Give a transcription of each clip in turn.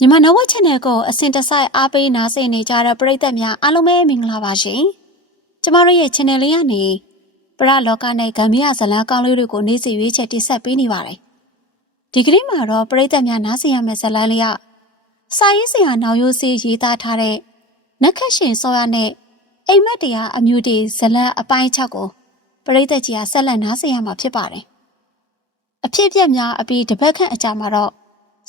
မြန်မာနဝ channel ကိုအစဉ်တစိုက်အားပေးနားဆင်နေကြတဲ့ပရိသတ်များအားလုံးပဲမင်္ဂလာပါရှင်။ကျမတို့ရဲ့ channel လေးကနေပရလောကနဲ့ဂမ်ဘီယာဇလန်းကောင်းလေးတွေကိုနေ့စဉ်ရွေးချက်တင်ဆက်ပေးနေပါတယ်။ဒီကနေ့မှာတော့ပရိသတ်များနားဆင်ရမယ့်ဇလန်းလေးကစာရေးဆရာနောင်ရိုးစေးရေးသားထားတဲ့နက်ခတ်ရှင်စောရနဲ့အိမ်မက်တရားအမျိုးတွေဇလန်းအပိုင်း6ကိုပရိသတ်ကြီးကဆက်လက်နားဆင်ရမှာဖြစ်ပါတယ်။အဖြစ်အပျက်များအပြီးတစ်ပတ်ခန့်အကြာမှာတော့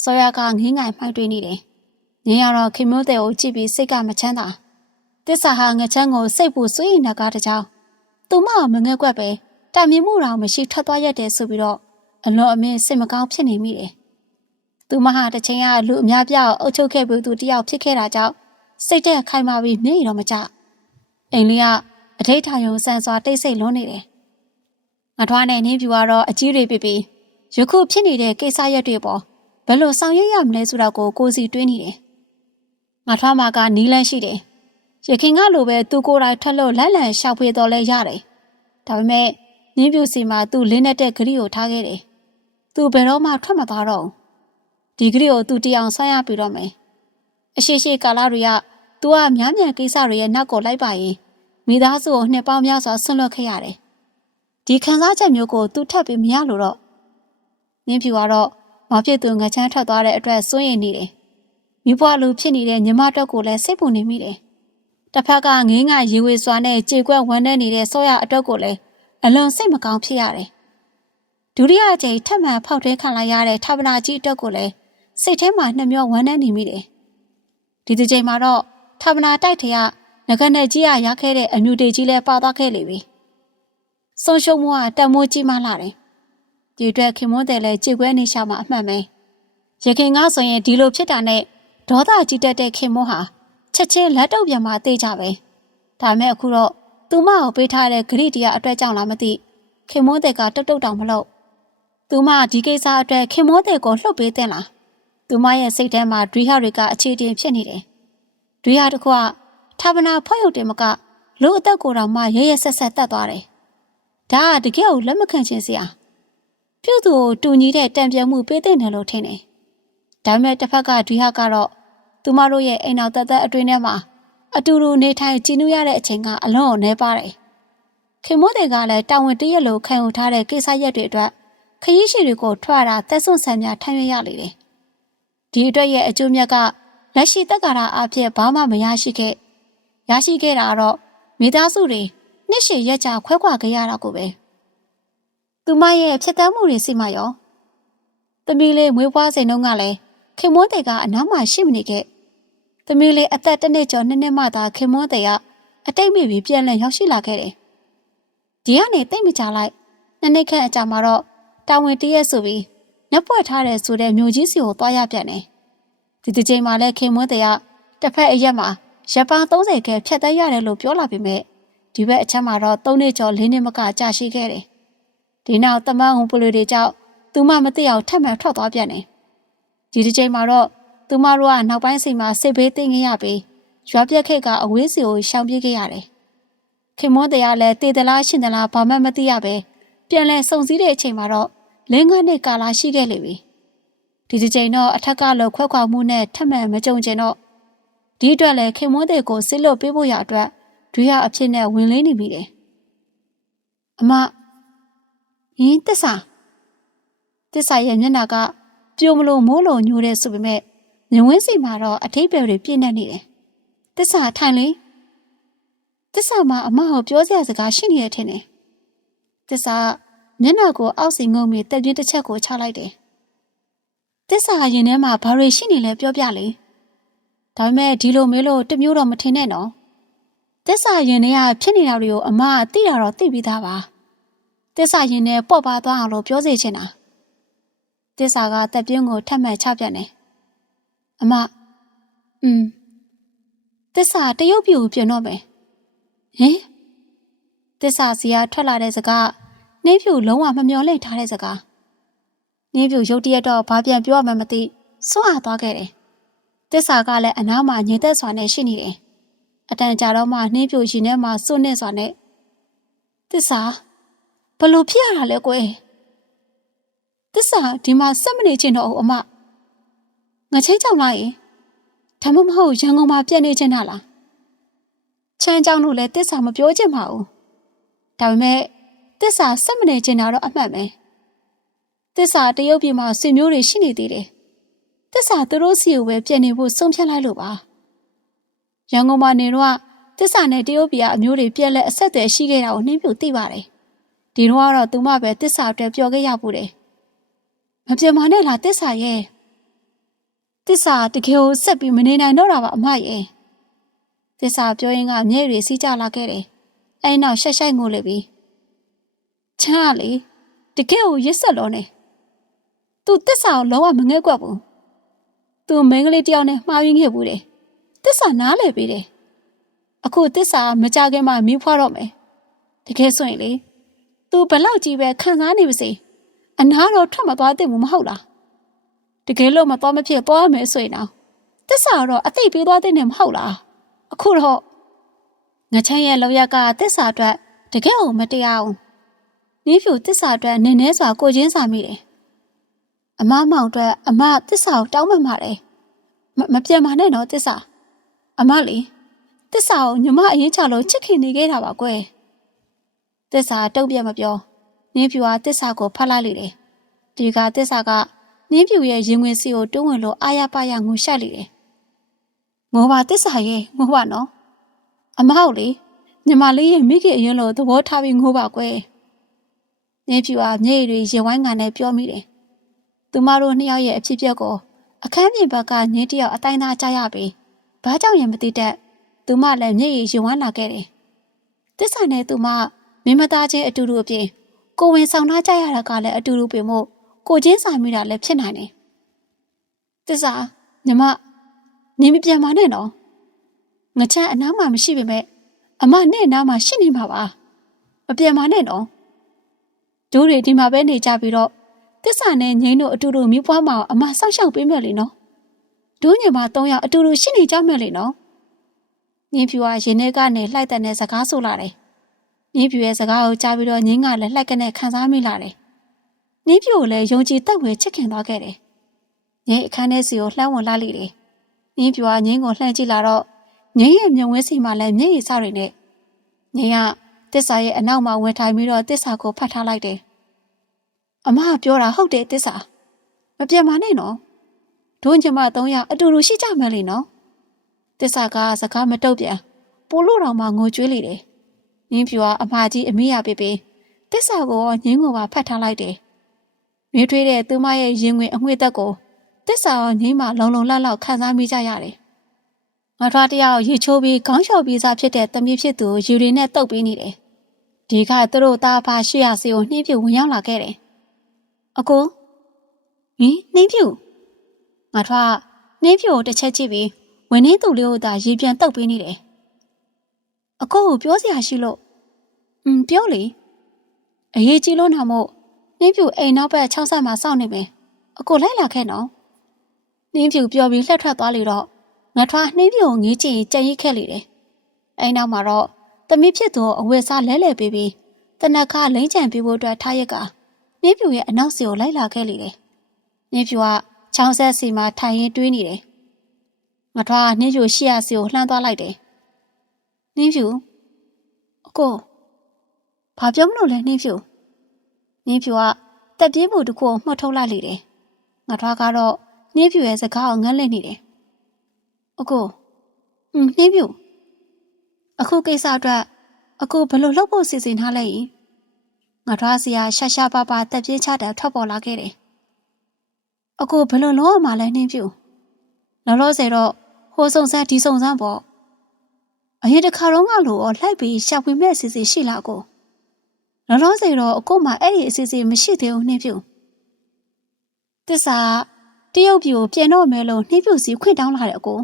စောရကငင်းငိုင်မှိုက်တွေ့နေတယ်။ငင်းရတော့ခင်မိုးတဲ့ကိုကြည့်ပြီးစိတ်ကမချမ်းသာ။တစ္ဆာဟာငချမ်းကိုစိတ်ပူဆွေးနေကားတကြောင်သူမမငဲ့ကွက်ပဲတာမြင်မှုတော်မရှိထွက်သွားရက်တယ်ဆိုပြီးတော့အလွန်အမင်းစိတ်မကောင်းဖြစ်နေမိတယ်။သူမဟာတစ်ချိန်ကလူအများပြားကိုအုပ်ချုပ်ခဲ့ပြီးသူတယောက်ဖြစ်ခဲ့တာကြောင့်စိတ်တက်ခိုင်မာပြီးမျက်ရည်တော့မကျ။အိမ်လေးကအထိတ်ထာယုံဆန်စွာတိတ်ဆိတ်လွန်းနေတယ်။ငါထွားနဲ့နင်းပြူကတော့အကြီးတွေပြပြီးယခုဖြစ်နေတဲ့ကိစ္စရက်တွေပေါ် ဘယ်လိုဆောင်ရွက်ရမလဲဆိုတာကိုကိုစီတွေးနေတယ်။ငါထွားမှာကနီးလန်းရှိတယ်။ရခင်ကလိုပဲသူကိုယ်တိုင်ထွက်လို့လက်လံရှောက်ဖွေတော်လဲရတယ်။ဒါပေမဲ့နင်းပြူစီမှာသူလင်းတဲ့ဂရီကိုထားခဲ့တယ်။သူဘယ်တော့မှထွက်မသွားတော့ဘူး။ဒီဂရီကိုသူတရားဆွမ်းရပြီတော့မယ်။အရှိရှိကာလတွေကသူကများမြန်ကိစ္စတွေရဲ့နောက်ကိုလိုက်ပါရင်မိသားစုကိုနှစ်ပေါင်းများစွာဆွန့်လွတ်ခဲ့ရတယ်။ဒီခံစားချက်မျိုးကိုသူထပ်ပြီးမရလို့တော့နင်းဖြူကတော့ မဖြစ်သူငချမ်းထွက်သွားတဲ့အတွက်စိုးရိမ်နေတယ်။မိဘလူဖြစ်နေတဲ့ညီမတော့ကိုလည်းစိတ်ပူနေမိတယ်။တစ်ဖက်ကငင်းငါရေဝေစွာနဲ့ကြေကွက်ဝမ်းနေနေတဲ့ဆောရအတွက်ကိုလည်းအလွန်စိတ်မကောင်းဖြစ်ရတယ်။ဒုတိယအကြိမ်ထပ်မံဖောက်ထွင်းခံလိုက်ရတဲ့ထပ်ပနာကြီးအတွက်ကိုလည်းစိတ်ထဲမှာနှမျောဝမ်းနေနေမိတယ်။ဒီတစ်ကြိမ်မှာတော့ထပ်ပနာတိုက်ထရငကနဲ့ကြီးရရခဲ့တဲ့အမျိုးတေကြီးလည်းပါသွားခဲ့လေပြီ။ဆုံးရှုံးမှုကတန်မိုးကြီးမှလာတယ်။ ဒီအတွက်ခင်မွန်းတယ်လည်းကြေကွဲနေရှာမှာအမှန်ပဲ။ရခင်ကဆိုရင်ဒီလိုဖြစ်တာနဲ့ဒေါသကြီးတက်တဲ့ခင်မွန်းဟာချက်ချင်းလက်တော့ပြန်မှသိကြပဲ။ဒါမဲ့အခုတော့သူမကိုပေးထားတဲ့ဂရိတရားအတွက်ကြောင့်လားမသိခင်မွန်းတယ်ကတုတ်တုတ်တောင်မလို့သူမဒီကိစ္စအတွက်ခင်မွန်းတယ်ကိုလှုပ်ပေးတဲ့လားသူမရဲ့စိတ်ထဲမှာဒွိဟတွေကအခြေတင်ဖြစ်နေတယ်။ဒွိဟတစ်ခုကထာဝနာဖွဲ့ရုပ်တယ်မကလူအသက်ကိုယ်တော်မှရရဆက်ဆက်တတ်သွားတယ်။ဒါကတကယ်ကိုလက်မခံချင်စရာ။ ပြုသူကိုတူညီတဲ့တံပြန်မှုပေးတဲ့တယ်လို့ထင်တယ်။ဒါပေမဲ့တစ်ဖက်ကဒွိဟကတော့သူမတို့ရဲ့အိမ်နောက်သက်သက်အတွင်းထဲမှာအတူတူနေထိုင်ကြည်နူးရတဲ့အချိန်ကအလွန်ကိုနှဲပါတယ်။ခင်မိုးတွေကလည်းတာဝန်တရက်လိုခံယူထားတဲ့ကိစ္စရက်တွေအတွက်ခရီးရှိတွေကိုထွက်ရတာသက်စွန့်ဆန်များထမ်းရွက်ရလေတယ်။ဒီအတွက်ရဲ့အကျိုးမြတ်ကလက်ရှိတက်ကာရအဖြစ်ဘာမှမရရှိခဲ့ရရှိခဲ့တာတော့မိသားစုတွေနှစ်ရှည်ရက်ကြာခွဲခွာခဲ့ရတာကိုပဲ သူမရဲ့ဖြစ်တမ်းမှုတွေစိမရောသမီးလေးမွေးဖွားစဉ်တုန်းကလည်းခင်မွန်းတေကအနားမှာရှိမနေခဲ့သမီးလေးအသက်တစ်နှစ်ကျော်နှစ်နှစ်မှသာခင်မွန်းတေကအတိတ်မိပြီးပြန်လည်ရောက်ရှိလာခဲ့တယ်ဒီကနေတိတ်မကြလိုက်နှစ်နှစ်ခန့်အကြာမှာတော့တာဝန်တရက်ဆိုပြီးနှက်ပွက်ထားတဲ့ဆိုတဲ့မြို့ကြီးစီကိုသွားရပြန်တယ်ဒီတစ်ချိန်မှာလည်းခင်မွန်းတေကတစ်ဖက်အရက်မှာရပောင်30ခန့်ဖြတ်သိမ်းရတယ်လို့ပြောလာပေမဲ့ဒီဘက်အချက်မှာတော့3နှစ်ကျော်4နှစ်မကကြာရှိခဲ့တယ်။ ဒီနောက်တမန်ဟုံပလူတွေကြောင့်သူမမသိအောင်ထပ်မံထွက်သွားပြန်တယ်။ဒီတစ်ချိန်မှာတော့သူမတို့ကနောက်ပိုင်းစိတ်မှာစိတ်ဘေးသိငရပြီးရွာပြက်ခက်ကအဝေးစီကိုရှောင်ပြေးခဲ့ရတယ်။ခင်မွန်းတရားလည်းတေသလားရှင်သလားဘာမှမသိရပဲပြန်လဲစုံစည်းတဲ့အချိန်မှာတော့လင်းငန်းနဲ့ကာလာရှိခဲ့လေပြီ။ဒီတစ်ချိန်တော့အထက်ကလောခွက်ခွာမှုနဲ့ထပ်မံမကြုံကျင်တော့ဒီအတွက်လည်းခင်မွန်းတဲ့ကိုစစ်လို့ပေးဖို့ရအတွက်ဒွေရအဖြစ်နဲ့ဝင်လင်းနေမိတယ်။အမ ဟင်းတစ္ဆာတစ္ဆာရဲ့မျက်နှာကပြိုမလို့မိုးလို့ညိုတဲ့ဆိုပေမဲ့မြဝင်းစီမှာတော့အထိပ္ပယ်တွေပြည့်နေနေတယ်။တစ္ဆာထိုင်လေတစ္ဆာမှာအမကိုပြောစရာစကားရှိနေတယ်ထင်တယ်။တစ္ဆာမျက်နှာကိုအောက်စီငုံပြီးတက်ပြင်းတစ်ချက်ကိုချလိုက်တယ်။တစ္ဆာရင်ထဲမှာဘာတွေရှိနေလဲပြောပြလေ။ဒါပေမဲ့ဒီလိုမေးလို့တမျိုးတော့မထင်နဲ့နော်တစ္ဆာရင်ထဲကဖြစ်နေတာတွေကိုအမကသိတာတော့သိပြီးသားပါ တစ္ဆာရင်ထဲပေါ့ပါသွားအောင်လို့ပြောစေချင်တာတစ္ဆာကတက်ပြင်းကိုထပ်မှန်ချပြတ်နေအမอืมတစ္ဆာတရုတ်ပြူပြင်တော့မယ်ဟင်တစ္ဆာစီကထွက်လာတဲ့စကားနှင်းဖြူလုံးဝမမျောလိမ့်ထားတဲ့စကားနှင်းဖြူရုတ်တရက်တော့ဘာပြန်ပြောမှမသိစွန့်အားသွားခဲ့တယ်တစ္ဆာကလည်းအနားမှာညင်သက်စွာနဲ့ရှိနေတယ်။အတန်ကြာတော့မှနှင်းပြိုရှင်ထဲမှာစွန့်နေစွာနဲ့တစ္ဆာ ဘလို့ဖြစ်ရတာလဲကွယ်။တစ္ဆာဒီမှာစက်မနေချင်တော့ဘူးအမငါချင်းကြောင်လိုက်ရင်ဒါမှမဟုတ်ရန်ကုန်မှာပြက်နေချင်တာလားချမ်းကြောင်လို့လည်းတစ္ဆာမပြောချင်ပါဘူးဒါပေမဲ့တစ္ဆာစက်မနေချင်တာတော့အမှန်ပဲတစ္ဆာတရုတ်ပြည်မှာဆွေမျိုးတွေရှိနေသေးတယ်တစ္ဆာသူတို့စီကိုပဲပြက်နေဖို့ဆုံးဖြတ်လိုက်လို့ပါရန်ကုန်မှာနေတော့တစ္ဆာနဲ့တရုတ်ပြည်ကအမျိုးတွေပြက်လက်အဆက်အသွယ်ရှိခဲ့တာကိုနှင်းပြသိပါတယ် ဒီတော့ကတော့သူမပဲတစ္ဆာအတွက်ပြောခဲ့ရဖို့တယ်မပြတ်မနဲ့လားတစ္ဆာရဲ့တစ္ဆာတကယ်ကိုဆက်ပြီးမနေနိုင်တော့တာပါအမရဲ့တစ္ဆာပြောရင်ကမျက်ရည်စီးကျလာခဲ့တယ်အဲ့နောက်ရှက်ရှိုက်ငိုလေပြီချမ်းကလေတကယ်ကိုရစ်ဆက်လို့နေသူတစ္ဆာကိုလုံးဝမငဲ့ကွက်ဘူးသူမိန်းကလေးတယောက်နဲ့မှားရင်းခဲ့ဘူးတယ်တစ္ဆာနားလေပြီတယ်အခုတစ္ဆာမကြခင်မှမီးဖွားတော့မယ်တကယ်ဆိုရင်လေ သူဘလောက်ကြီးပဲခံစားနေပါစေအနာတော့ထွက်မသွားသင့်ဘူးမဟုတ်လားတကယ်လို့မသွားမဖြစ်သွားမယ်ဆိုရင်တော့တစ္ဆာတော့အသိပေးသွားတဲ့နေမဟုတ်လားအခုတော့ငချမ်းရဲ့လောက်ရကတစ္ဆာအတွက်တကယ်ကိုမတရားဘူးနီးဖြူတစ္ဆာအတွက်နင်းနေစွာကိုချင်းစာမိတယ်အမမောင်အတွက်အမတစ္ဆာကိုတောင်းပန်ပါတယ်မမပြန်ပါနဲ့တော့တစ္ဆာအမလေးတစ္ဆာကိုညီမအရင်ချလို့ချစ်ခင်နေခဲ့တာပါကွယ် တစ္ဆာတုံ့ပြန်မပြောနင်းဖြူကတစ္ဆာကိုဖတ်လိုက်လေတယ်ဒီကတစ္ဆာကနင်းဖြူရဲ့ရင်ဝင်စီကိုတွန်းဝင်လို့အာရပါရငိုရှက်လေတယ်ငိုပါတစ္ဆာရဲ့ငိုပါနော်အမဟုတ်လေညီမလေးရဲ့မိခင်အရင်လိုသဘောထားပြီးငိုပါကွယ်နင်းဖြူကမျက်ရည်တွေရင်ဝိုင်းကန်နဲ့ပြောမိတယ်သူမတို့နှစ်ယောက်ရဲ့အဖြစ်အပျက်ကိုအခန်းပြင်ဘက်ကညင်းတယောက်အတိုင်းသားကြားရပြီးဘာကြောင့်ရင်မသိတတ်သူမလည်းမျက်ရည်ရင်ဝမ်းလာခဲ့တယ်တစ္ဆာနဲ့သူမ မင်းမသားချင်းအတူတူအပြင်ကိုဝင်ဆောင်ထားကြရတာကလည်းအတူတူပြင်မို့ကိုချင်းစာမိတာလည်းဖြစ်နိုင်တယ်။တစ္ဆာညီမနေမပြန်ပါနဲ့နော်။ငချမ်းအနားမှာမရှိပေမဲ့အမနဲ့အနားမှာရှိနေမှာပါ။မပြန်ပါနဲ့နော်။ဒိုးတွေဒီမှာပဲနေကြပြီးတော့တစ္ဆာနဲ့ငိမ့်တို့အတူတူမိပွားမအောင်အမစောက်ရှောက်ပေးမယ်လေနော်။ဒိုးညီမ၃ယောက်အတူတူရှိနေကြမယ်လေနော်။ငင်းဖြူကရင်ထဲကနေလှိုက်တဲ့နဲ့စကားဆိုလာတယ်။ ငင်းဖြူရဲ့စကားကိုကြားပြီးတော့ငင်းကလည်းလှိုက်ကနဲ့ခံစားမိလာတယ်။ငင်းဖြူကိုလည်းယုံကြည်တက်ဝဲချစ်ခင်သွားခဲ့တယ်။ငင်းအခန်းထဲစီကိုလှမ်းဝင်လာလိမ့်တယ်။ငင်းဖြူကငင်းကိုလှမ်းကြည့်လာတော့ငင်းရဲ့မျက်ဝန်းစီမှာလည်းမျက်ရည်စတွေနဲ့ငင်းကတစ္ဆာရဲ့အနောက်မှာဝင်ထိုင်ပြီးတော့တစ္ဆာကိုဖတ်ထားလိုက်တယ်။အမကပြောတာဟုတ်တယ်တစ္ဆာမပြတ်မနဲ့နော်။ဒုညမ၃ယောက်အတူတူရှိကြမယ်လေနော်။တစ္ဆာကစကားမတုတ်ပြန်ပိုလို့တော်မှငိုကြွေးလေတယ်။ နင်းဖြူကအမကြီးအမေရပေးပေးတစ္ဆာကိုညင်းကိုပါဖတ်ထားလိုက်တယ်။မြေထွေးတဲ့သူမရဲ့ရင်ဝင်အငွေ့သက်ကိုတစ္ဆာရောညင်းမှလုံလုံလောက်လောက်ခံစားမိကြရတယ်။ငါထွားတယောက်ရေချိုးပြီးခေါင်းလျှော်ပြီးစားဖြစ်တဲ့တမီးဖြစ်သူယူရီနဲ့တုပ်ပေးနေတယ်။ဒီကသူတို့သားဖာရှိရစီကိုနှင်းပြဝင်ရောက်လာခဲ့တယ်။အကိုဟင်နှင်းပြငါထွားနှင်းပြကိုတစ်ချက်ကြည့်ပြီးဝင်နေသူလေးကိုသာရေပြန်တုပ်ပေးနေတယ်။ အကိုကိုပြောစရာရှိလို့อืมပြောလေအရေးကြီးလို့နာမို့နှင်းပြအိမ်နောက်ဘက်6ဆက်မှာစောင့်နေမယ်။အကိုလိုက်လာခဲ့နော်။နှင်းပြပြောပြီးလှက်ထွက်သွားလေတော့ငါထွားနှင်းပြကိုငေးကြည့်ကြံရိတ်ခဲ့လေတယ်။အိမ်နောက်မှာတော့သမီးဖြစ်သူအဝတ်စားလဲလဲပေးပြီးတနက်ခါလိမ့်ချံပေးဖို့အတွက်ထားရက်ကနှင်းပြရဲ့အနောက်စီကိုလိုက်လာခဲ့လေတယ်။နှင်းပြကချောင်းဆက်စီမှာထိုင်ရင်တွေးနေတယ်။ငါထွားနှင်းပြရှေ့ရစီကိုလှမ်းသွားလိုက်တယ်။ နှင်းပြအကိုဘာပြောမလို့လဲနှင်းပြနှင်းပြကတက်ပြေးမှုတစ်ခုကိုမှတ်ထုတ်လိုက်လေတယ်။ငါထွားကတော့နှင်းပြရဲ့စကားကိုငန်းလက်နေတယ်။အကိုอืมနှင်းပြအခုကိစ္စအတွက်အခုဘယ်လိုလုပ်ဖို့စီစဉ်ထားလဲ။ငါထွားစီယာရှာရှာပါပါတက်ပြင်းချတဲ့ထွက်ပေါ်လာခဲ့တယ်။အခုဘယ်လိုလုပ်ရမှာလဲနှင်းပြ။လောလောဆယ်တော့ဟိုစုံစမ်းဒီစုံစမ်းပေါ့။ အရင်တစ်ခါတော့ငါလိုတော့လိုက်ပြီးရှာဖွေမဲ့အစီအစဉ်ရှိလားကို။လောလောဆယ်တော့အခုမှအဲ့ဒီအစီအစဉ်မရှိသေးဘူးနှင်းပြ။တစ္ဆာတရုတ်ပြည်ကိုပြန်တော့မယ်လို့နှင်းပြစီခွင့်တောင်းလာတယ်အကို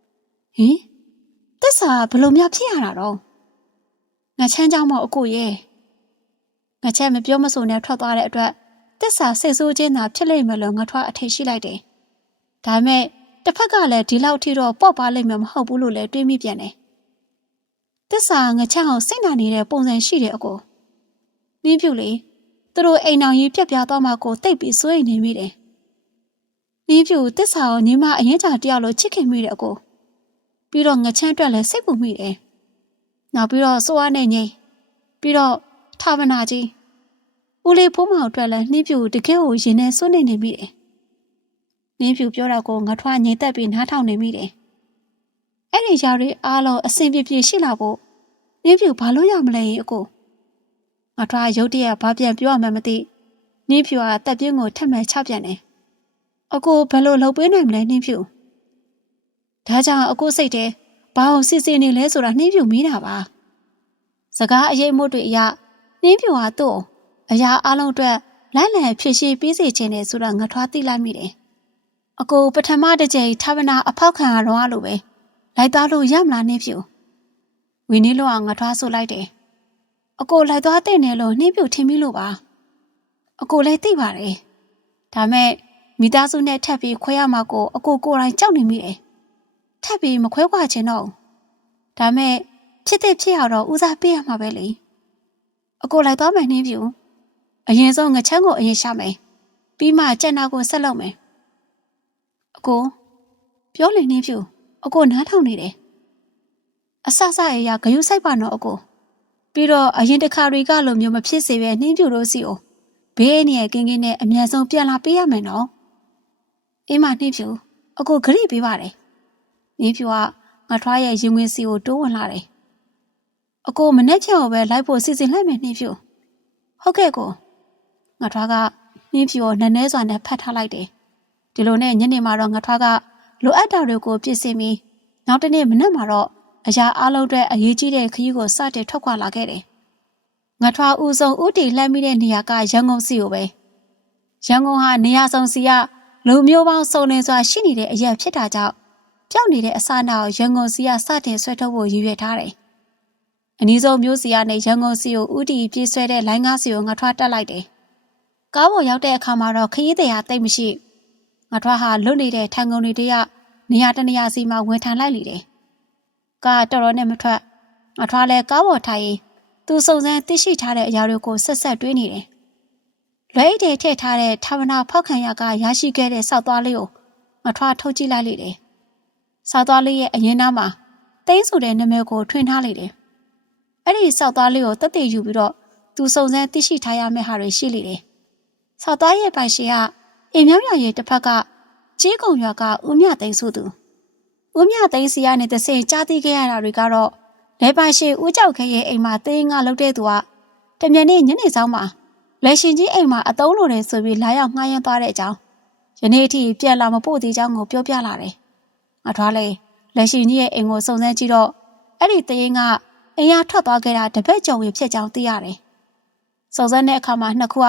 ။ဟင်တစ္ဆာဘယ်လိုများဖြစ်ရတာတော့ငါချမ်းကြောင်းမအကိုရဲ့ငါချက်မပြောမဆိုနဲ့ထွက်သွားတဲ့အတွက်တစ္ဆာစိတ်ဆိုးခြင်းသာဖြစ်လိမ့်မယ်လို့ငါထွားအထင်ရှိလိုက်တယ်ဒါပေမဲ့တစ်ဖက်ကလည်းဒီလောက်ထိတော့ပေါ့ပါလိမ့်မယ်မဟုတ်ဘူးလို့လည်းတွေးမိပြန်တယ် တစ္ဆာငါချက်အောင်စိတ်နာနေတဲ့ပုံစံရှိတယ်အကိုနင်းပြုတ်လေသူတို့အိမ်အောင်ကြီးပြက်ပြားသွားမှကိုတိတ်ပြီးစိုးရိမ်နေမိတယ်နင်းဖြူတစ္ဆာကိုညီမအရင်ချာတယောက်လိုချစ်ခင်မိတယ်အကိုပြီးတော့ငချမ်းအတွက်လည်းစိတ်ပူမိတယ်နောက်ပြီးတော့စိုးအားနဲ့ငိမ့်ပြီးတော့ထာဝနာကြီးဦးလေးဖိုးမောင်အတွက်လည်းနှင်းဖြူတကယ်ကိုရင်ထဲစွန့်နေနေမိတယ်နှင်းဖြူပြောတာကိုငါထွားငိမ့်သက်ပြီးနားထောင်နေမိတယ်အဲ့ဒီຢာတွေအားလုံးအဆင်ပြေပြေရှိလာဖို့ နှင်းဖြူဘာလို့ရမလဲအကိုငါထွားရုတ်တရက်ဘာပြန်ပြောရမှန်းမသိနှင်းဖြူကတက်ပြင်းကိုထက်မှန်ချပြန်တယ်အကိုဘယ်လိုလုပ်ပေးနိုင်မလဲနှင်းဖြူဒါကြောင့်အကိုစိတ်ထဲဘာအောင်စစ်စစ်နေလဲဆိုတာနှင်းဖြူမိတာပါစကားအရေးမို့တွေအရနှင်းဖြူဟာသူ့အရာအလုံးအတွက်လိုက်လံဖြစ်ရှိပြီးစီခြင်းနဲ့ဆိုတာငါထွားသိလိုက်မိတယ်အကိုပထမတစ်ကြိမ်ထဗနာအဖောက်ခံရတော့လို့ပဲလိုက်သားလို့ရမလားနှင်းဖြူ ဝီနီလို့အောင်ငါထွားဆိုလိုက်တယ်အကိုလိုက်သွားတဲ့နယ်လို့နှင်းဖြူထင်မိလို့ပါအကိုလည်းသိပါတယ်ဒါမဲ့မိသားစုနဲ့ထပ်ပြီးခွဲရမှာကိုအကိုကိုယ်တိုင်ကြောက်နေမိတယ်ထပ်ပြီးမခွဲခွာချင်တော့ဒါမဲ့ဖြစ်တဲ့ဖြစ်ရတော့ဦးစားပေးရမှာပဲလေအကိုလိုက်သွားမယ်နှင်းဖြူအရင်ဆုံးငချမ်းကိုအရင်ရှာမယ်ပြီးမှကြက်နာကိုဆက်လုပ်မယ်အကိုပြောလေနှင်းဖြူအကိုနားထောင်နေတယ် အဆဆအရာဂယုစိုက်ပါတော့အကိုပြီးတော့အရင်တခါတွေကလိုမျိုးမဖြစ်စေပဲနှင်းဖြူတို့စီကိုဘေးနေရကင်းကင်းနဲ့အမြန်ဆုံးပြန်လာပေးရမယ်နော်အင်းမနှင်းဖြူအကိုဂရိပေးပါတယ်နှင်းဖြူကငါထွားရဲ့ရင်ဝင်စီကိုတိုးဝင်လာတယ်အကိုမနဲ့ချော်ပဲလိုက်ဖို့စီစဉ်လိုက်မယ်နှင်းဖြူဟုတ်ကဲ့ကိုငါထွားကနှင်းဖြူကိုနည်းနည်းစွာနဲ့ဖတ်ထားလိုက်တယ်ဒီလိုနဲ့ညနေမှာတော့ငါထွားကလိုအပ်တာတွေကိုပြင်ဆင်ပြီးနောက်တနေ့မနက်မှာတော့ အရာအလုံးအတွက်အရေးကြီးတဲ့ခရီးကိုစတင်ထွက်ခွာလာခဲ့တယ်ငါထွားဦးဆုံးဥတီလှမ်းမိတဲ့နေရာကရန်ကုန်စီကိုပဲရန်ကုန်ဟာနေရာဆောင်စီကလူမျိုးပေါင်းစုံနေစွာရှိနေတဲ့အရာဖြစ်တာကြောင့်ပြောင်းနေတဲ့အစနာကိုရန်ကုန်စီကစတင်ဆွဲထုတ်ဖို့ရည်ရွယ်ထားတယ်။အနည်းဆုံးမျိုးစီကနေရန်ကုန်စီကိုဥတီပြေးဆွဲတဲ့လိုင်းကားစီကိုငါထွားတက်လိုက်တယ်။ကားပေါ်ရောက်တဲ့အခါမှာတော့ခရီးသည်ဟာတိတ်မရှိ။ငါထွားဟာလွတ်နေတဲ့ထန်ကုန်တွေတရနေရာတနေရာစီမှာဝင်ထန်လိုက်လေတယ်။ ကားတော်တော်နဲ့မထွက်။ငါထွားလဲကားပေါ်ထိုင်ရင်သူစုံစမ်းသိရှိထားတဲ့အရာတွေကိုဆက်ဆက်တွေးနေတယ်။လွဲအိတ်တွေထည့်ထားတဲ့ထာဝနာဖောက်ခံရကရရှိခဲ့တဲ့စောက်သွားလေးကိုငါထွားထုတ်ကြည့်လိုက်လေတယ်။စောက်သွားလေးရဲ့အရင်နားမှာတိန်းဆိုတဲ့နာမည်ကိုထွင်ထားလေတယ်။အဲ့ဒီစောက်သွားလေးကိုတက်တည်ယူပြီးတော့သူစုံစမ်းသိရှိထားရမယ့်ဟာတွေရှိလေတယ်။စောက်သွားရဲ့ပိုင်ရှင်ကအိမ်မြောင်ရရဲ့တစ်ဖက်ကကြေးကုံရွာကဦးမြသိန်းဆိုသူ ဦးမြသိန်းစီကနေတဆင်ကြားသိခဲ့ရတာတွေကတော့လဲပါရှိဦးကြောက်ခဲရဲ့အိမ်မှာတင်းငါလှုပ်တဲ့သူကတမြနေ့ညနေဆောင်မှာလက်ရှင်ကြီးအိမ်မှာအတုံးလိုတယ်ဆိုပြီးလာရောက်ငှားရမ်းသွားတဲ့အကြောင်းယနေ့အထိပြန်လာမပို့သေးကြောင်းကိုပြောပြလာတယ်။ငါထွားလေလက်ရှင်ကြီးရဲ့အိမ်ကိုစုံစမ်းကြည့်တော့အဲ့ဒီတင်းကအိမ်ရထွက်သွားခဲ့တာတပတ်ကျော်ဝေဖြစ်ကြောင်းသိရတယ်။စုံစမ်းတဲ့အခါမှာနှစ်ခုက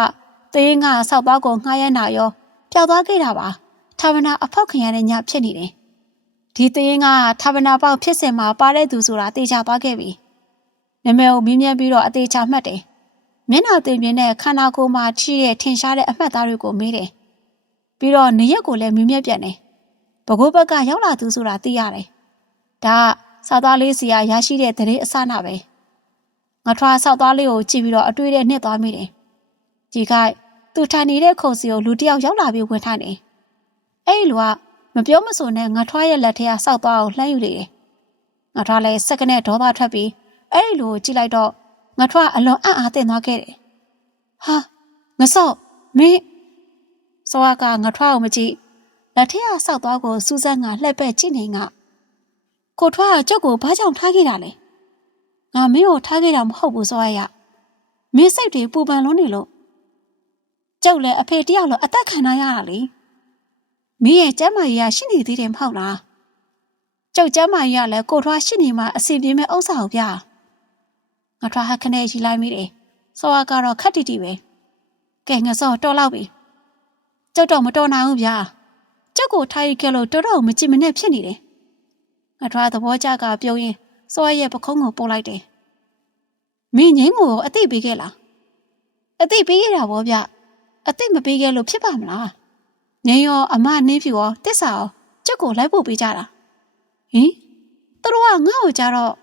တင်းကဆောက်သွားကိုငှားရမ်းတာရောပျောက်သွားခဲ့တာပါ။ထာဝနာအဖောက်ခံရတဲ့ညဖြစ်နေတယ်။ ဒီသရင်ကထာဝနာပေါက်ဖြစ်စင်မှာပါတဲ့သူဆိုတာတေချာသွားခဲ့ပြီ။နမဲကိုမြင်းမြန်းပြီးတော့အသေးချာမှတ်တယ်။မျက်နှာတင်ပြင်းတဲ့ခန္ဓာကိုယ်မှာထိတဲ့ထင်ရှားတဲ့အမှတ်သားတွေကိုမေးတယ်။ပြီးတော့နေရက်ကိုလည်းမြင်းမြန်းပြန်တယ်။ဘကိုးဘက်ကရောက်လာသူဆိုတာသိရတယ်။ဒါကစောက်သားလေးစီကရရှိတဲ့တဲ့အစနာပဲ။ငါထွားစောက်သားလေးကိုကြည့်ပြီးတော့အတွေ့တဲ့နှစ်သွားမိတယ်။ဒီကသူထိုင်နေတဲ့ခုံစီကိုလူတယောက်ရောက်လာပြီးဝင်ထိုင်တယ်။အဲ့ဒီလူက မပြောမဆိုနဲ့ငါထွားရဲ့လက်ထဲကစောက်သွားကိုလှမ်းယူလေတယ်။ငါထွားလည်းစက္ကနဲ့ဒေါသထွက်ပြီးအဲ့ဒီလူကိုကြည့်လိုက်တော့ငါထွားအလွန်အံ့အားသင့်သွားခဲ့တယ်။ဟာငါစောက်မင်းစောကငါထွားကိုမကြည့်လက်ထဲကစောက်သွားကိုစူးစမ်းကလှည့်ပက်ကြည့်နေငါကိုထွားကကြောက်ကိုဘာကြောင့်ထားခဲ့တာလဲ။ငါမင်းကိုထားခဲ့တာမဟုတ်ဘူးစောရ။မင်းစိတ်တွေပူပန်လုံးနေလို့ကျုပ်လည်းအဖေတယောက်လိုအသက်ခံရတာလေ မင်းရဲ့ကျမ်းမာရေးကရှိနေသေးတယ်မဟုတ်လားကျုပ်ကျမ်းမာရေးကလည်းကိုထွားရှိနေမှအစီပြေမဲ့ဥစ္စာကိုဗျာငါထွားဟခနဲ့ရီလိုက်မိတယ်စောဝါကတော့ခက်တီတီပဲကဲငါစောတော်လောက်ပြီကျုပ်တော့မတော်နိုင်ဘူးဗျာကျုပ်ကိုထားရခဲ့လို့တော်တော်မကြင်မနဲ့ဖြစ်နေတယ်ငါထွားသဘောကျကပြုံးရင်စောရဲ့ပခုံးကိုပို့လိုက်တယ်မင်းငင်းကိုအသိပေးခဲ့လားအသိပေးရတာဗောဗျအသိမပေးခဲ့လို့ဖြစ်ပါမလား ငင်းရောအမနှင်းဖြူရောတစ္ဆာရောကျုပ်ကိုလိုက်ဖို့ပေးကြတာဟင်သူတို့ကငါ့ကိုကြတော့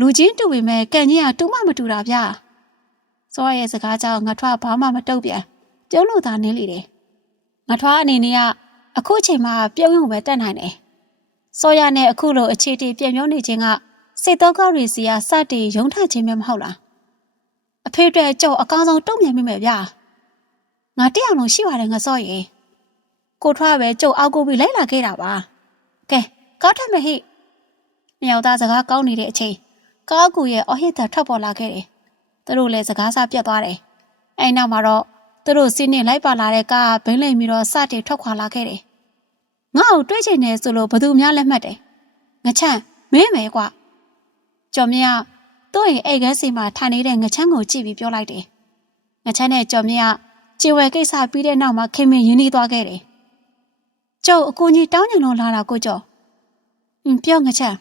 လူချင်းတူပေမဲ့ကံကြီးကတူမှမတူတာဗျာစောရဲ့စကားကြောင့်ငါထွားဘာမှမတုတ်ပြန်ပြုံးလို့သာနင်းလေတယ်ငါထွားအနေနဲ့ကအခုအချိန်မှာပြုံးရုံပဲတက်နိုင်တယ်။စောရနဲ့အခုလိုအခြေတီပြည့်မျောနေခြင်းကစိတ်တော့ကတွေစီကစတင်ရုံထခြင်းပဲမဟုတ်လား။အဖေအတွက်ကြောက်အကောင်းဆုံးတုံ့ပြန်မိမယ်ဗျာ။ငါတက်အောင်လို့ရှိပါတယ်ငါစောရည်။ ကိုထွားပဲကြုတ်အောက်ကိုပြီးလိုက်လာခဲ့တာပါ။ကဲကောက်ထက်မဟိ။မြောက်သားစကားကောင်းနေတဲ့အချိန်ကားကူရဲ့အဟစ်တာထွက်ပေါ်လာခဲ့တယ်။သူတို့လည်းစကားစပြတ်သွားတယ်။အဲ့နောက်မှာတော့သူတို့စီးနေလိုက်ပါလာတဲ့ကားဘင်းလိမ်ပြီးတော့စတင်ထွက်ခွာလာခဲ့တယ်။ငါ့ကိုတွေးချင်နေဆိုလို့ဘသူများလက်မှတ်တယ်။ငချမ်းမင်းမယ်ကွ။ကျော်မြင့်ကသူ့ရဲ့အိတ်ကန်းစီမှာထိုင်နေတဲ့ငချမ်းကိုကြည့်ပြီးပြောလိုက်တယ်။ငချမ်းနဲ့ကျော်မြင့်ကခြေဝဲကိစ္စပြီးတဲ့နောက်မှာခင်မင်ရင်းနှီးသွားခဲ့တယ်။ ကျုပ်အကူကြီးတောင်းညင်လို့လာတာကိုကျော်။အင်းပြောငချမ်း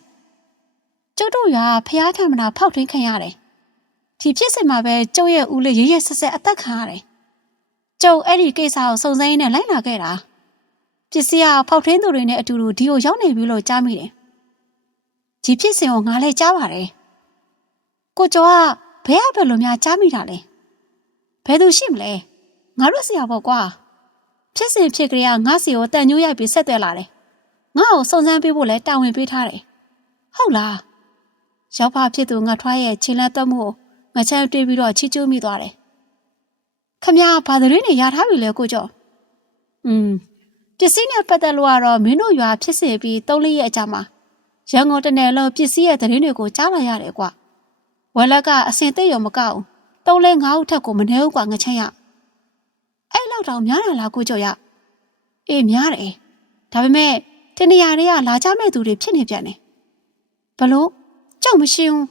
ကျုပ်တို့ရွာဖျားထမနာဖောက်ထွင်းခံရတယ်။ဒီဖြစ်စင်မှာပဲကျုပ်ရဲ့ဦးလေးရရဆက်ဆက်အသက်ခံရတယ်။ကျုပ်အဲ့ဒီကိစ္စကိုစုံစမ်းရင်းနဲ့လိုက်လာခဲ့တာ။ပစ္စည်းကဖောက်ထွင်းသူတွေနဲ့အတူတူဒီကိုရောက်နေပြီလို့ကြားမိတယ်။ဒီဖြစ်စဉ်ကိုငါလည်းကြားပါတယ်။ကိုကျော်ကဘယ်အဘယ်လိုများကြားမိတာလဲ။ဘယ်သူရှိမလဲ။ငါတို့ဆရာပေါ့ကွာ။ ဖြစ်စဉ်ဖြစ်ကြရငါစီကိုတန်ညိုးရိုက်ပြီးဆက်သွယ်လာတယ်။ငါ့ကိုစုံစမ်းပေးဖို့လည်းတာဝန်ပေးထားတယ်။ဟုတ်လား။ရောက်ပါဖြစ်သူငါထွားရဲ့ချင်းလက်တော့မှုငါချမ်းတွေးပြီးတော့ချီကျိုးမိသွားတယ်။ခမရဘာသတင်းတွေရထားပြီလဲကိုကျော်။อืมပစ္စည်းနဲ့ပတ်သက်လို့ကတော့မင်းတို့ရွာဖြစ်စေပြီးသုံးလေးရက်အကြာမှာရန်ကုန်တနယ်လုံးပစ္စည်းရဲ့သတင်းတွေကိုကြားလာရတယ်ကွာ။ဝက်လက်ကအစင်သိပ်ရောမကောက်ဘူး။သုံးလဲငါးဦးထက်ကိုမနှဲဘူးကွာငချမ်းရ။ အဲ့လောက်တောင်များတယ်လားကိုကျော်ရ။အေးများတယ်။ဒါပေမဲ့တနေရာတွေကလာကြမဲ့သူတွေဖြစ်နေပြန်တယ်။ဘလို့ကြောက်မရှင်းဘူး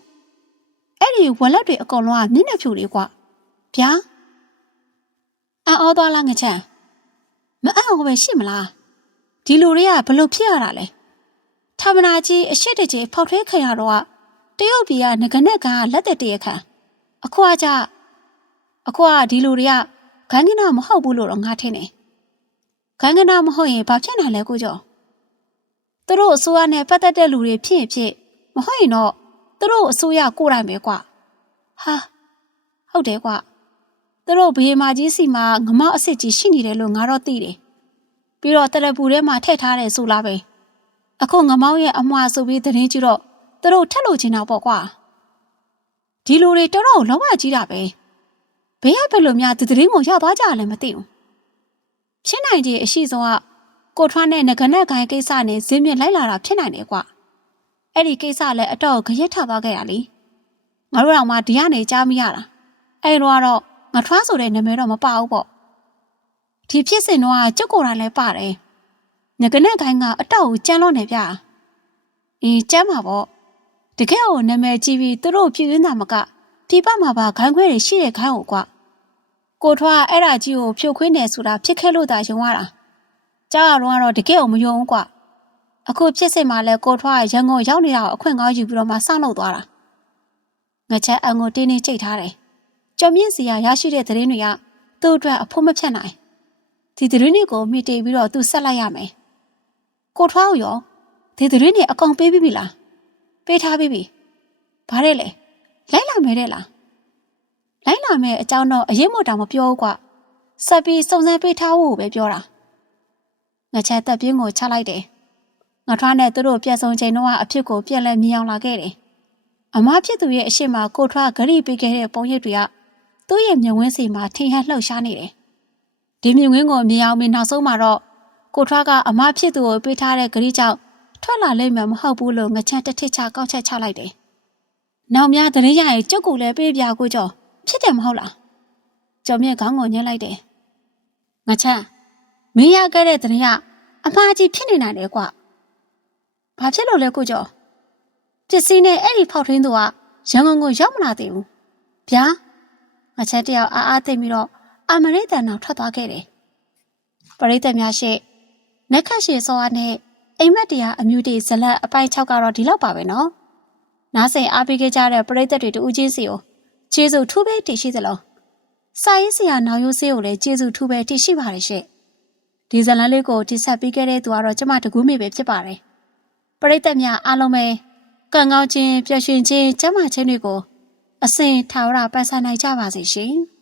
အဲ့ဒီဝက်လက်တွေအကုန်လုံးကမျက်နှာဖြူလေးကွာဗျာအံ့ဩသွားလားငချမ်းမအံ့ဩပဲရှိမလားဒီလူတွေကဘလို့ဖြစ်ရတာလဲဌာမနာကြီးအရှိတကြီးဖောက်ထွေးခံရတော့တရုတ်ပြည်ကငကနက်ကလက်သက်တရခံအခုကကြအခုကဒီလူတွေက ဂန်းကနာမဟုတ်ဘူးလို့တော့ငါထင်တယ်ဂန်းကနာမဟုတ်ရင်ဘာဖြစ်နိုင်လဲကိုကျော်သူတို့အစိုးရနဲ့ပတ်သက်တဲ့လူတွေဖြစ်ဖြစ်မဟုတ်ရင်တော့သူတို့အစိုးရကိုယ်တိုင်ပဲကွာဟာဟုတ်တယ်ကွာသူတို့ဘေးမာကြီးစီမှာငမောက်အစ်စ်ကြီးရှိနေတယ်လို့ငါတော့သိတယ်ပြီးတော့တရပူထဲမှာထည့်ထားတယ်ဆိုလားပဲအခုငမောက်ရဲ့အမွှာဆိုပြီးသတင်းကြည့်တော့သူတို့ထက်လို့ချင်တာပေါ့ကွာဒီလူတွေတော်တော်လုံးဝကြီးတာပဲ ဘေးကဘယ်လိုများဒီသတင်းကိုရောက်သွားကြရလဲမသိဘူးဖြစ်နိုင်ခြင်းအရှိဆုံးကကိုထွန်းနဲ့ငကနက်ခိုင်ကိစ္စနဲ့ဇင်းမြင့်လိုက်လာတာဖြစ်နိုင်တယ်ကွာအဲ့ဒီကိစ္စလည်းအတော့ခရက်ထသွားခဲ့တာလေငါတို့တော့မှဒီကနေကြားမိရတာအဲ့တော့ကတော့ငါထွားဆိုတဲ့နာမည်တော့မပါဘူးပေါ့ဒီဖြစ်စဉ်တော့ကျုပ်ကိုယ်တိုင်လည်းပါတယ်ငကနဲ့ခိုင်းကအတော့ကိုကြမ်းလို့နေဗျာအေးကြမ်းပါပေါ့တကယ်ကိုနာမည်ကြီးပြီးသူတို့ပြည်ရင်းတာမက ပြပမှာပါခိုင်းခွဲတွေရှိတဲ့ခိုင်းကိုကွာကိုထွားအဲ့ဒါကြီးကိုဖြုတ်ခွင်းနေဆိုတာဖြစ်ခဲ့လို့သာယုံရတာကြားရတော့ကတော့တကယ်ကိုမယုံဘူးကွာအခုဖြစ်စိတ်မှာလဲကိုထွားရန်ကုန်ရောက်နေတာကိုအခွင့်ကောင်းယူပြီးတော့မှစောင့်လုပ်သွားတာငချက်အငိုတင်းတင်းကြိတ်ထားတယ်ကျော်မြင့်စီကရရှိတဲ့သတင်းတွေကသူ့အတွက်အဖို့မဖြတ်နိုင်ဒီသတင်းတွေကိုမိတေပြီးတော့သူဆက်လိုက်ရမယ်ကိုထွားရောဒီသတင်းတွေအကောင်ပေးပြီးပြီလားပေးထားပြီးပြီဘာတဲ့လဲ လိုက်လာမယ်တဲ့လားလိုက်လာမယ်အကြောင်းတော့အရင်မို့တောင်မပြောဘူးကွဆက်ပြီးစုံစမ်းပေးထားဖို့ပဲပြောတာငချက်တက်ပြင်းကိုချလိုက်တယ်ငါထွားနဲ့သူတို့ပြက်ဆုံးချိန်တော့အဖြစ်ကိုပြက်လဲမြင်အောင်လာခဲ့တယ်။အမဖြစ်သူရဲ့အရှိမကိုထွားဂရိပေးခဲ့တဲ့ပုံရိပ်တွေကသူ့ရဲ့မြင်ဝင်းစီမှာထင်ဟလှုပ်ရှားနေတယ်။ဒီမြင်ဝင်းကိုမြင်အောင်မြင်နောက်ဆုံးမှာတော့ကိုထွားကအမဖြစ်သူကိုပေးထားတဲ့ဂရိကြောင့်ထွက်လာလိမ့်မယ်မဟုတ်ဘူးလို့ငချမ်းတစ်ထစ်ချကောက်ချက်ချလိုက်တယ်။ နောက်များတရင်ရရင်ကျုပ်ကိုလည်းပေးပြကိုကြောဖြစ်တယ်မဟုတ်လား။ကျော်မြင့်ခေါင်းကိုညှက်လိုက်တယ်။ငချမ်းမင်းရခဲ့တဲ့တရင်ကအမှားကြီးဖြစ်နေနိုင်တယ်ကွာ။ဘာဖြစ်လို့လဲကိုကျော်ပစ္စည်းနဲ့အဲ့ဒီဖောက်ထင်းသူကရန်ကုန်ကိုရောက်မလာသေးဘူးဗျာငါချက်တယောက်အားအားသိပြီးတော့အမရိတန်အောင်ထွက်သွားခဲ့တယ်ပရိသတ်များရှိနက်ခတ်ရှိစောအားနဲ့အိမ်မက်တရားအမျိုးတီဇလက်အပိုင်း6ကတော့ဒီလောက်ပါပဲနော် နားဆင်အားပေးခဲ့ကြတဲ့ပရိသတ်တွေတူးချင်းစီကိုကျေးဇူးထူးပဲတည်ရှိသလိုစာရေးဆရာနောင်ရိုးစေးကိုလည်းကျေးဇူးထူးပဲတည်ရှိပါတယ်ရှင့်ဒီဇလန်လေးကိုတိဆက်ပေးခဲ့တဲ့သူကတော့ကျမတကူးမိပဲဖြစ်ပါတယ်ပရိသတ်များအားလုံးပဲကံကောင်းခြင်းပျော်ရွှင်ခြင်းကျမ်းမာခြင်းတွေကိုအစဉ်ထာဝရပန်းဆိုင်နိုင်ကြပါစေရှင်။